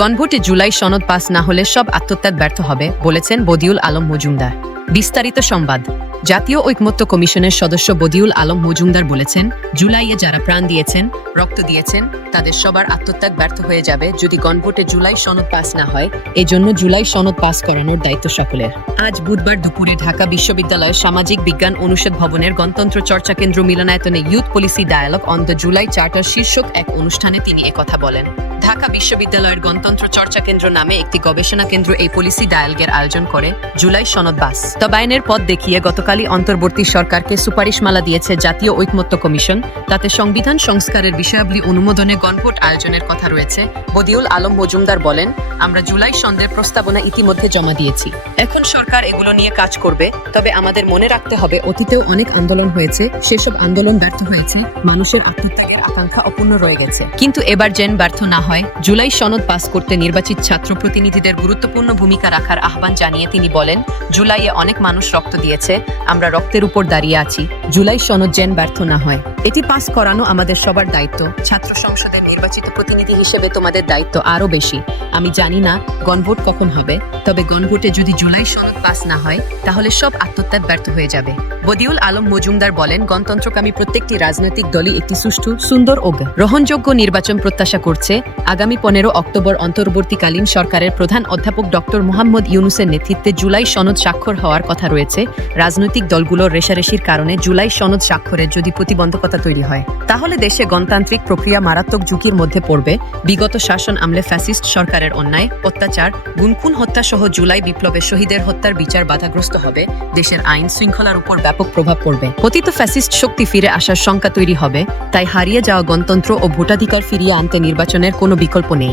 গণভোটে জুলাই সনদ পাস না হলে সব আত্মত্যাগ ব্যর্থ হবে, বলেছেন বদিউল আলম মজুমদার। বিস্তারিত সংবাদ। জাতীয় ঐকমত্য কমিশনের সদস্য বদিউল আলম মজুমদার বলেছেন, জুলাইয়ে যারা প্রাণ দিয়েছেন, রক্ত দিয়েছেন, তাদের সবার আত্মত্যাগ ব্যর্থ হয়ে যাবে যদি গণভোটে জুলাই সনদ পাস না হয়, এজন্য জুলাই সনদ পাস করানোর দায়িত্ব সকলের। আজ বুধবার দুপুরে ঢাকা বিশ্ববিদ্যালয়ের সামাজিক বিজ্ঞান অনুষদ ভবনের গণতন্ত্র চর্চা কেন্দ্র মিলনায়তনে youth policy dialogue on the July charter শীর্ষক এক অনুষ্ঠানে তিনি একথা বলেন। ঢাকা বিশ্ববিদ্যালয়ের গণতন্ত্র চর্চা কেন্দ্র নামে একটি গবেষণা কেন্দ্র এই পলিসি ডায়ালগের আয়োজন করে জুলাই সনদ বাস। তবায়নের পথ দেখিয়ে গতকালই অন্তর্বর্তী সরকারকে সুপারিশমালা দিয়েছে জাতীয় ঐকমত্য কমিশন। তাতে সংবিধান সংস্কারের বিষয়াবলী অনুমোদনে গণভোট আয়োজনের কথা রয়েছে। বদিউল আলম মজুমদার বলেন, আমরা জুলাই সন্দের প্রস্তাবনা ইতিমধ্যে জমা দিয়েছি। এখন সরকার এগুলো নিয়ে কাজ করবে, তবে আমাদের মনে রাখতে হবে অতীতেও অনেক আন্দোলন হয়েছে, সেসব আন্দোলন ব্যর্থ হয়েছে, মানুষের আত্মত্যাগের আকাঙ্ক্ষা অপূর্ণ রয়ে গেছে। কিন্তু এবার জেন ব্যর্থ না হয়, জুলাই সনদ পাস করতে নির্বাচিত ছাত্র প্রতিনিধিদের গুরুত্বপূর্ণ ভূমিকা রাখার আহ্বান জানিয়ে তিনি বলেন, জুলাইয়ে অনেক মানুষ রক্ত দিয়েছে, আমরা রক্তের উপর দাঁড়িয়ে আছি, জুলাই সনদ যেন ব্যর্থ না হয়। এটি পাস করানো আমাদের সবার দায়িত্ব। ছাত্র সংসদের নির্বাচিত প্রতিনিধি হিসেবে তোমাদের দায়িত্ব আরও বেশি। আমি জানি না গণভোট কখন হবে, তবে গণভোটে যদি জুলাই সনদ পাস না হয়, তাহলে সব আত্মত্যাগ ব্যর্থ হয়ে যাবে। বদিউল আলম মজুমদার বলেন, গণতন্ত্রকামী প্রত্যেকটি রাজনৈতিক দলই একটি সুষ্ঠু, সুন্দর ও গ্রহণযোগ্য নির্বাচন প্রত্যাশা করছে আগামী পনেরো অক্টোবর অন্তর্বর্তীকালীন সরকারের প্রধান অধ্যাপক ডক্টর মোহাম্মদ ইউনুসের নেতৃত্বে জুলাই সনদ স্বাক্ষর হওয়ার কথা রয়েছে। রাজনৈতিক দলগুলোর রেশারেশির কারণে জুলাই সনদ স্বাক্ষরের যদি প্রতিবন্ধকতা তৈরি হয়, তাহলে দেশে গণতান্ত্রিক প্রক্রিয়া মারাত্মক ঝুঁকির মধ্যে পড়বে। বিগত শাসন আমলে ফ্যাসিস্ট সরকারের অন্যায়, অত্যাচার, গুনখুন হত্যা সহ জুলাই বিপ্লবে শহীদের হত্যার বিচার বাধাগ্রস্ত হবে। দেশের আইন শৃঙ্খলার উপর ব্যাপক প্রভাব পড়বে। পতিত ফ্যাসিস্ট শক্তি ফিরে আসার শঙ্কা তৈরি হবে, তাই হারিয়ে যাওয়া গণতন্ত্র ও ভোটাধিকার ফিরিয়ে আনতে নির্বাচনের কোনো বিকল্প নেই।